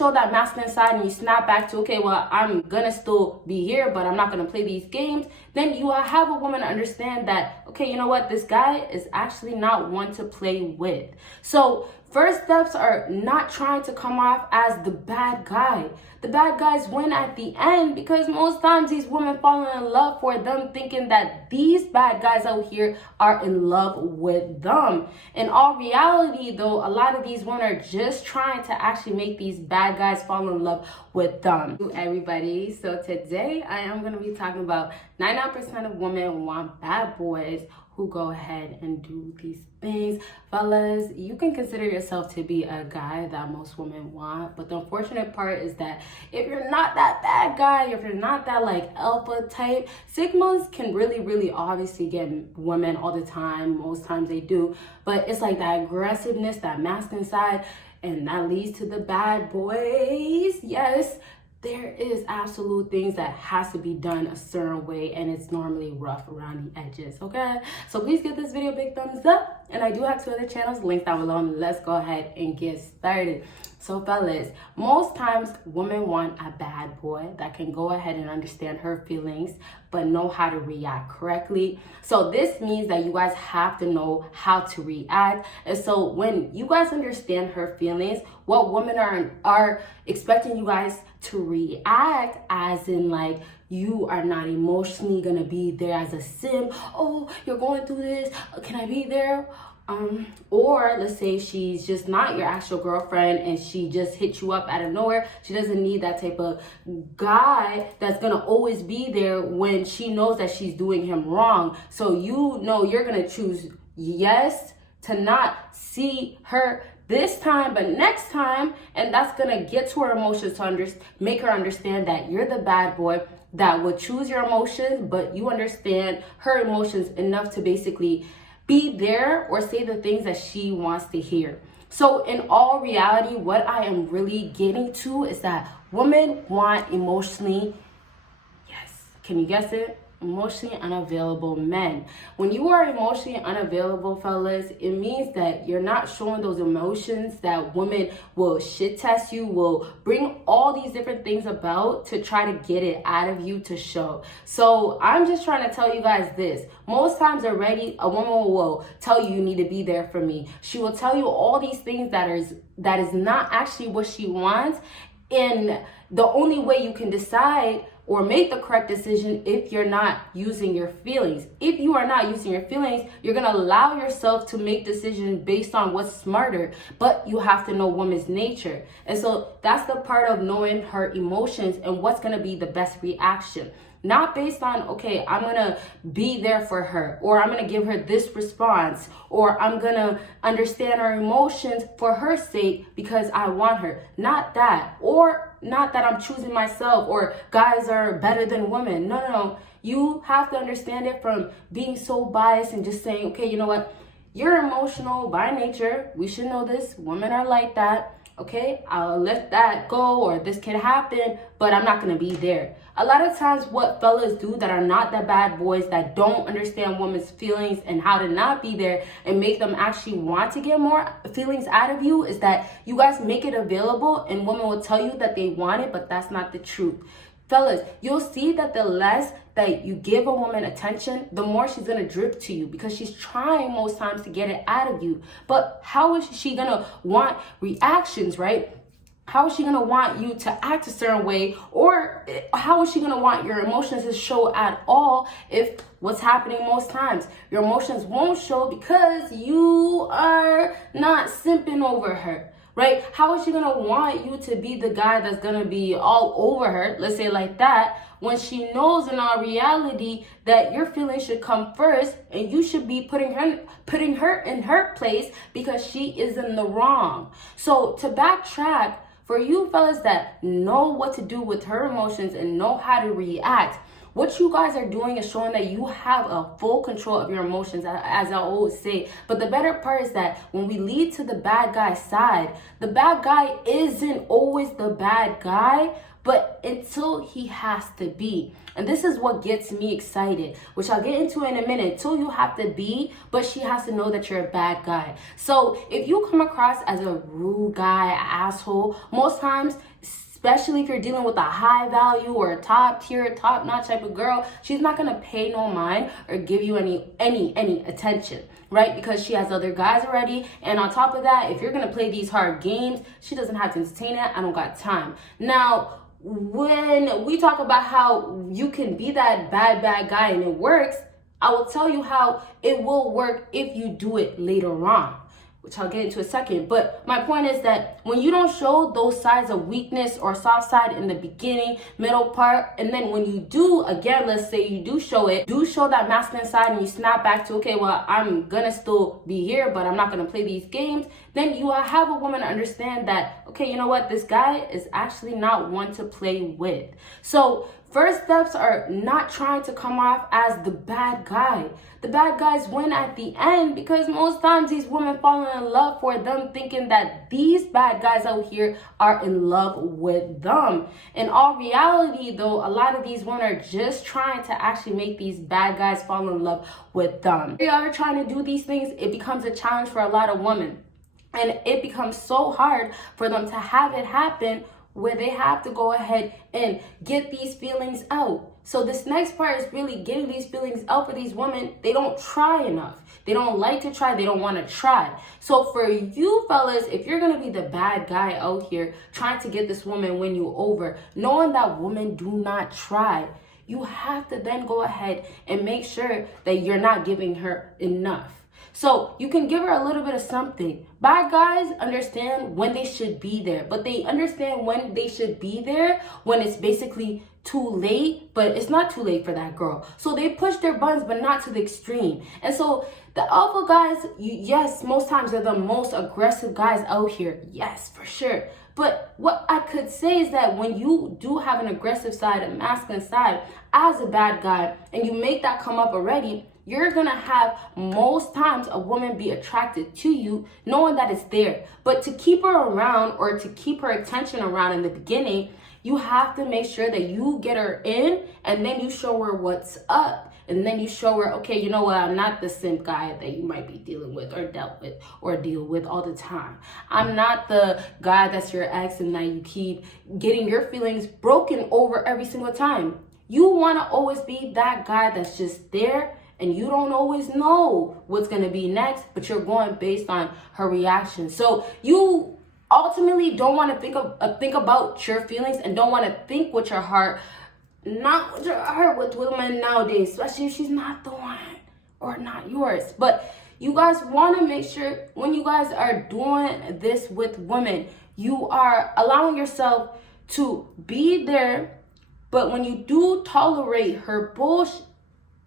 show that masculine side and you snap back to, okay, well, I'm gonna still be here, but I'm not gonna play these games, then you have a woman understand that, okay, you know what, this guy is actually not one to play with. So first steps are not trying to come off as the bad guy. The bad guys win at the end, because most times these women fall in love for them, thinking that these bad guys out here are in love with them. In all reality, though, a lot of these women are just trying to actually make these bad guys fall in love with them. Everybody, so today I am going to be talking about 99% of women want bad boys who go ahead and do these things. Fellas, you can consider yourself to be a guy that most women want, but the unfortunate part is that if you're not that bad guy, if you're not that like alpha type, sigmas can really obviously get women all the time. Most times they do, but it's like that aggressiveness, that masculine side, and that leads to the bad boys. Yes, there is absolute things that has to be done a certain way, and it's normally rough around the edges, okay? So please give this video a big thumbs up, and I do have 2 other channels, links down below, and let's go ahead and get started. So fellas, most times women want a bad boy that can go ahead and understand her feelings, but know how to react correctly. So this means that you guys have to know how to react. And so when you guys understand her feelings, what women are expecting you guys to react, as in like, you are not emotionally gonna be there as a sim. Oh, you're going through this, can I be there? Or let's say she's just not your actual girlfriend and she just hit you up out of nowhere. She doesn't need that type of guy that's gonna always be there when she knows that she's doing him wrong. So you know you're gonna choose yes to not see her this time, but next time, and that's gonna get to her emotions to make her understand that you're the bad boy that would choose your emotions, but you understand her emotions enough to basically be there or say the things that she wants to hear. So in all reality, what I am really getting to is that women want emotionally, yes, can you guess it? Emotionally unavailable men. When you are emotionally unavailable, fellas, it means that you're not showing those emotions that women will shit test you, will bring all these different things about to try to get it out of you to show. So I'm just trying to tell you guys this. Most times already, a woman will tell you need to be there for me. She will tell you all these things that is not actually what she wants. And the only way you can decide or make the correct decision if you're not using your feelings. If you are not using your feelings, you're gonna allow yourself to make decisions based on what's smarter, but you have to know woman's nature. And so that's the part of knowing her emotions and what's gonna be the best reaction. Not based on, okay, I'm gonna be there for her, or I'm gonna give her this response, or I'm gonna understand her emotions for her sake because I want her. Not that, or not that I'm choosing myself, or guys are better than women. No. You have to understand it from being so biased and just saying, okay, you know what? You're emotional by nature. We should know this. Women are like that. Okay, I'll let that go, or this can happen, but I'm not gonna be there. A lot of times what fellas do that are not the bad boys, that don't understand women's feelings and how to not be there and make them actually want to get more feelings out of you, is that you guys make it available and women will tell you that they want it, but that's not the truth. Fellas, you'll see that the less that you give a woman attention, the more she's gonna drip to you, because she's trying most times to get it out of you. But how is she gonna want reactions, right? How is she gonna want you to act a certain way? Or how is she gonna want your emotions to show at all if what's happening most times? Your emotions won't show because you are not simping over her. Right? How is she gonna want you to be the guy that's gonna be all over her, let's say like that, when she knows in all reality that your feelings should come first and you should be putting her in her place because she is in the wrong. So to backtrack, for you fellas that know what to do with her emotions and know how to react, what you guys are doing is showing that you have a full control of your emotions, as I always say. But the better part is that when we lead to the bad guy side, the bad guy isn't always the bad guy, but until he has to be. And this is what gets me excited, which I'll get into in a minute. Till you have to be, but she has to know that you're a bad guy. So if you come across as a rude guy, asshole, most times, especially if you're dealing with a high value or a top tier, top notch type of girl, she's not gonna pay no mind or give you any attention, right? Because she has other guys already. And on top of that, if you're gonna play these hard games, she doesn't have to entertain it. I don't got time. Now, when we talk about how you can be that bad guy and it works, I will tell you how it will work if you do it later on, which I'll get into in a second. But my point is that when you don't show those sides of weakness or soft side in the beginning, middle part, and then when you do, again, let's say you do show that masculine side and you snap back to, okay, well, I'm gonna still be here, but I'm not gonna play these games, then you have a woman understand that, okay, you know what, this guy is actually not one to play with. So first steps are not trying to come off as the bad guy. The bad guys win at the end, because most times these women fall in love for them, thinking that these bad guys out here are in love with them. In all reality, though, a lot of these women are just trying to actually make these bad guys fall in love with them. If they are trying to do these things, it becomes a challenge for a lot of women. And it becomes so hard for them to have it happen where they have to go ahead and get these feelings out. So this next part is really getting these feelings out for these women. They don't try enough. They don't like to try. They don't want to try. So for you fellas, if you're going to be the bad guy out here trying to get this woman win you over, knowing that women do not try, you have to then go ahead and make sure that you're not giving her enough. So you can give her a little bit of something. Bad guys understand when they should be there, but they understand when they should be there when it's basically too late, but it's not too late for that girl. So they push their buttons, but not to the extreme. And so the alpha guys, yes, most times they're the most aggressive guys out here. Yes, for sure. But what I could say is that when you do have an aggressive side, a masculine side, as a bad guy, and you make that come up already, you're gonna have most times a woman be attracted to you knowing that it's there. But to keep her around or to keep her attention around in the beginning, you have to make sure that you get her in, and then you show her what's up. And then you show her, okay, you know what, I'm not the simp guy that you might be dealing with or dealt with or deal with all the time. I'm not the guy that's your ex and that you keep getting your feelings broken over every single time. You wanna always be that guy that's just there, and you don't always know what's gonna be next, but you're going based on her reaction. So you ultimately don't want to think about your feelings, and don't want to think with your heart, not with your heart with women nowadays, especially if she's not the one or not yours. But you guys want to make sure when you guys are doing this with women, you are allowing yourself to be there. But when you do tolerate her bullshit,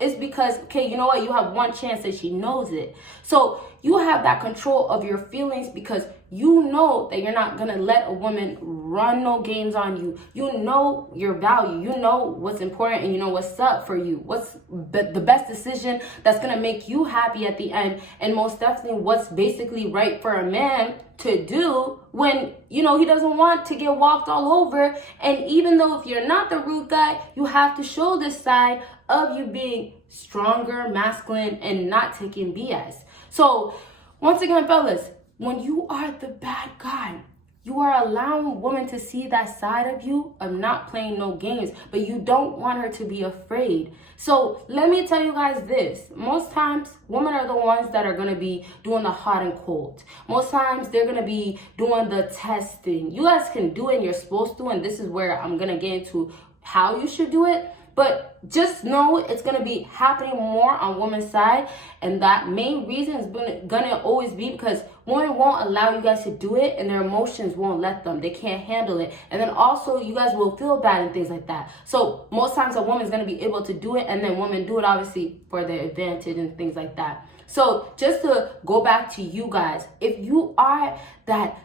it's because, okay, you know what, you have one chance that she knows it. So you have that control of your feelings, because you know that you're not gonna let a woman run no games on you. You know your value, you know what's important, and you know what's up for you, what's the best decision that's gonna make you happy at the end, and most definitely what's basically right for a man to do when, you know, he doesn't want to get walked all over. And even though if you're not the rude guy, you have to show this side of you being stronger, masculine, and not taking BS. So once again, fellas, when you are the bad guy, you are allowing women to see that side of you of not playing no games, but you don't want her to be afraid. So let me tell you guys this. Most times, women are the ones that are going to be doing the hot and cold. Most times, they're going to be doing the testing. You guys can do it and you're supposed to, and this is where I'm going to get into how you should do it. But just know it's going to be happening more on women's side. And that main reason is going to always be because women won't allow you guys to do it, and their emotions won't let them. They can't handle it. And then also you guys will feel bad and things like that. So most times a woman's going to be able to do it, and then women do it obviously for their advantage and things like that. So just to go back to you guys, if you are that,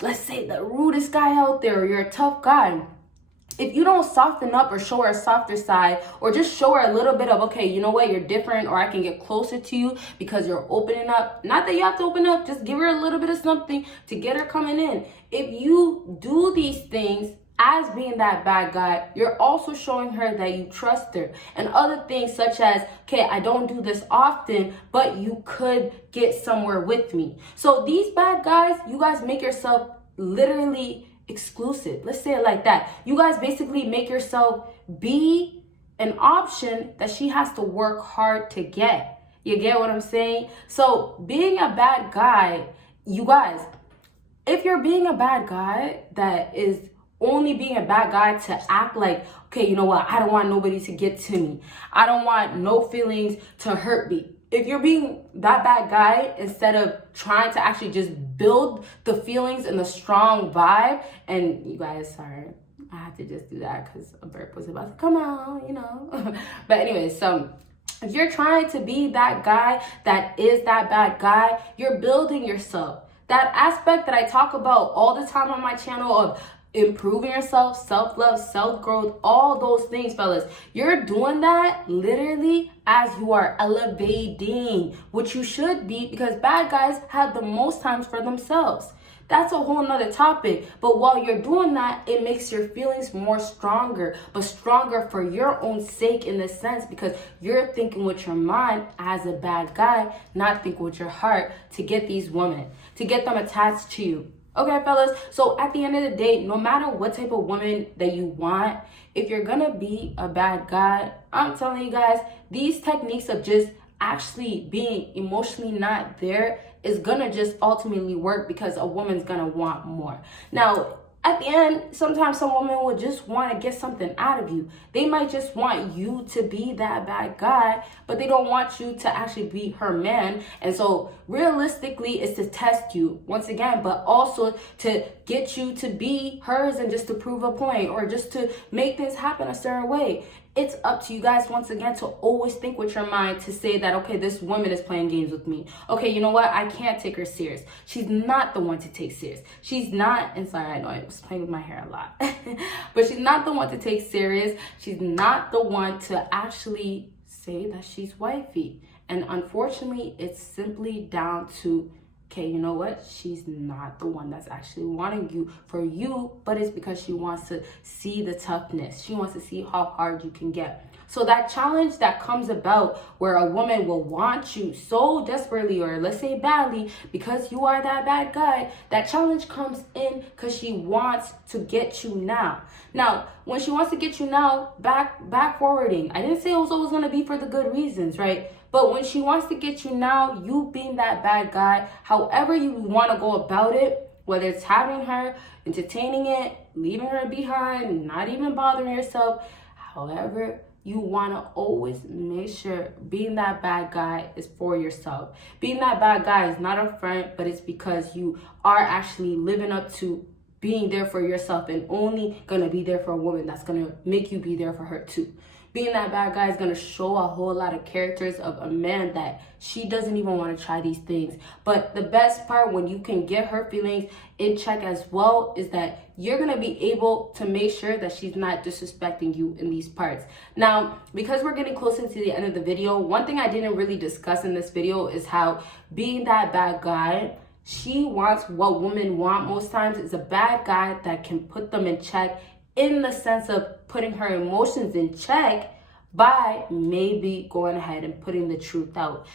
let's say, the rudest guy out there, or you're a tough guy, if you don't soften up or show her a softer side, or just show her a little bit of, okay, you know what, you're different, or I can get closer to you because you're opening up. Not that you have to open up, just give her a little bit of something to get her coming in. If you do these things as being that bad guy, you're also showing her that you trust her. And other things such as, okay, I don't do this often, but you could get somewhere with me. So these bad guys, you guys make yourself literally exclusive. Let's say it like that. You guys basically make yourself be an option that she has to work hard to get. You get what I'm saying? So being a bad guy, you guys, if you're being a bad guy that is only being a bad guy to act like, okay, you know what, I don't want nobody to get to me, I don't want no feelings to hurt me. If you're being that bad guy, instead of trying to actually just build the feelings and the strong vibe, and you guys, sorry, I had to just do that because a burp was about to come out, you know. But anyway, so if you're trying to be that guy that is that bad guy, you're building yourself. That aspect that I talk about all the time on my channel of improving yourself, self-love, self-growth, all those things, fellas. You're doing that literally as you are elevating, which you should be, because bad guys have the most times for themselves. That's a whole nother topic. But while you're doing that, it makes your feelings more stronger, but stronger for your own sake in the sense because you're thinking with your mind as a bad guy, not thinking with your heart to get these women, to get them attached to you. Okay, fellas, so at the end of the day, no matter what type of woman that you want, if you're gonna be a bad guy, I'm telling you guys, these techniques of just actually being emotionally not there is gonna just ultimately work because a woman's gonna want more. Now, at the end, sometimes some women will just want to get something out of you. They might just want you to be that bad guy, but they don't want you to actually be her man. And so realistically, it's to test you once again, but also to get you to be hers and just to prove a point or just to make things happen a certain way. It's up to you guys, once again, to always think with your mind to say that, okay, this woman is playing games with me. Okay, you know what? I can't take her serious. She's not the one to take serious. She's not, and sorry, I know I was playing with my hair a lot, but she's not the one to take serious. She's not the one to actually say that she's wifey. And unfortunately, it's simply down to, okay, you know what? She's not the one that's actually wanting you for you, but it's because she wants to see the toughness. She wants to see how hard you can get. So that challenge that comes about where a woman will want you so desperately, or let's say badly, because you are that bad guy, that challenge comes in because she wants to get you now. Now, when she wants to get you now, back forwarding. I didn't say it was always going to be for the good reasons, right? But when she wants to get you now, you being that bad guy, however you want to go about it, whether it's having her, entertaining it, leaving her behind, not even bothering yourself, however you want to always make sure being that bad guy is for yourself. Being that bad guy is not a front, but it's because you are actually living up to being there for yourself and only going to be there for a woman that's going to make you be there for her too. Being that bad guy is going to show a whole lot of characters of a man that she doesn't even want to try these things. But the best part, when you can get her feelings in check as well, is that you're going to be able to make sure that she's not disrespecting you in these parts. Now, because we're getting closer to the end of the video, one thing I didn't really discuss in this video is how being that bad guy, she wants what women want most times is a bad guy that can put them in check, in the sense of putting her emotions in check by maybe going ahead and putting the truth out.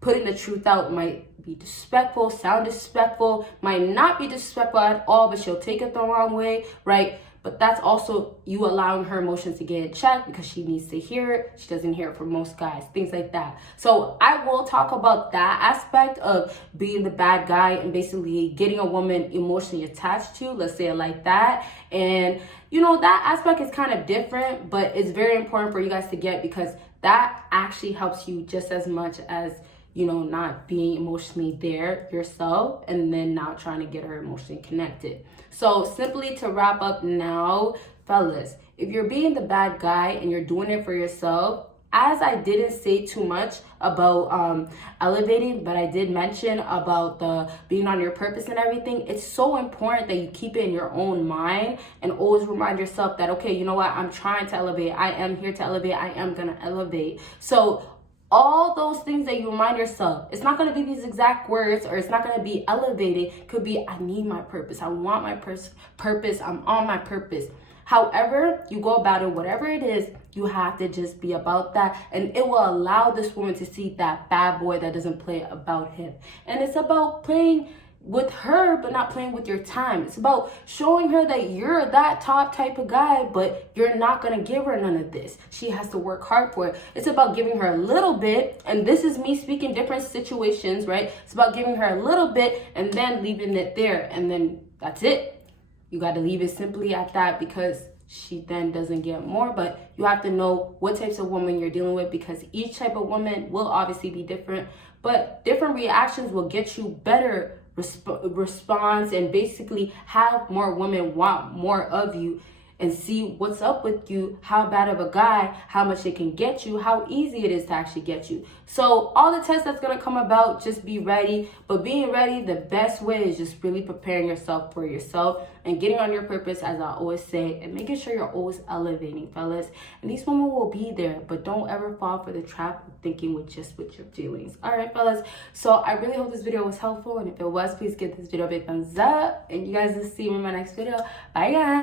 Putting the truth out might be disrespectful, sound disrespectful, might not be disrespectful at all, but she'll take it the wrong way, right? But that's also you allowing her emotions to get in check because she needs to hear it. She doesn't hear it from most guys, things like that. So I will talk about that aspect of being the bad guy and basically getting a woman emotionally attached to, let's say it like that. And you know, that aspect is kind of different, but it's very important for you guys to get because that actually helps you just as much as, you know, not being emotionally there yourself and then not trying to get her emotionally connected. So simply to wrap up now, fellas, if you're being the bad guy and you're doing it for yourself, as I didn't say too much about elevating, but I did mention about the being on your purpose and everything, it's so important that you keep it in your own mind and always remind yourself that, okay, you know what, I'm trying to elevate. I am here to elevate. I am going to elevate. So all those things that you remind yourself, it's not going to be these exact words, or it's not going to be elevated. It could be, I need my purpose. I want my purpose. I'm on my purpose. However you go about it, whatever it is, you have to just be about that. And it will allow this woman to see that bad boy that doesn't play about him. And it's about playing with her, but not playing with your time. It's about showing her that you're that top type of guy, but you're not going to give her none of this. She has to work hard for it. It's about giving her a little bit. And this is me speaking different situations, right? It's about giving her a little bit and then leaving it there. And then that's it. You got to leave it simply at that, because she then doesn't get more. But you have to know what types of woman you're dealing with, because each type of woman will obviously be different, but different reactions will get you better response, and basically have more women want more of you and see what's up with you, how bad of a guy, how much it can get you, how easy it is to actually get you. So all the tests that's going to come about, just be ready. But being ready, the best way is just really preparing yourself for yourself and getting on your purpose, as I always say, and making sure you're always elevating, fellas. And these women will be there, but don't ever fall for the trap of thinking with your feelings. All right, fellas. So I really hope this video was helpful, and if it was, please give this video a big thumbs up, and you guys will see me in my next video. Bye, guys.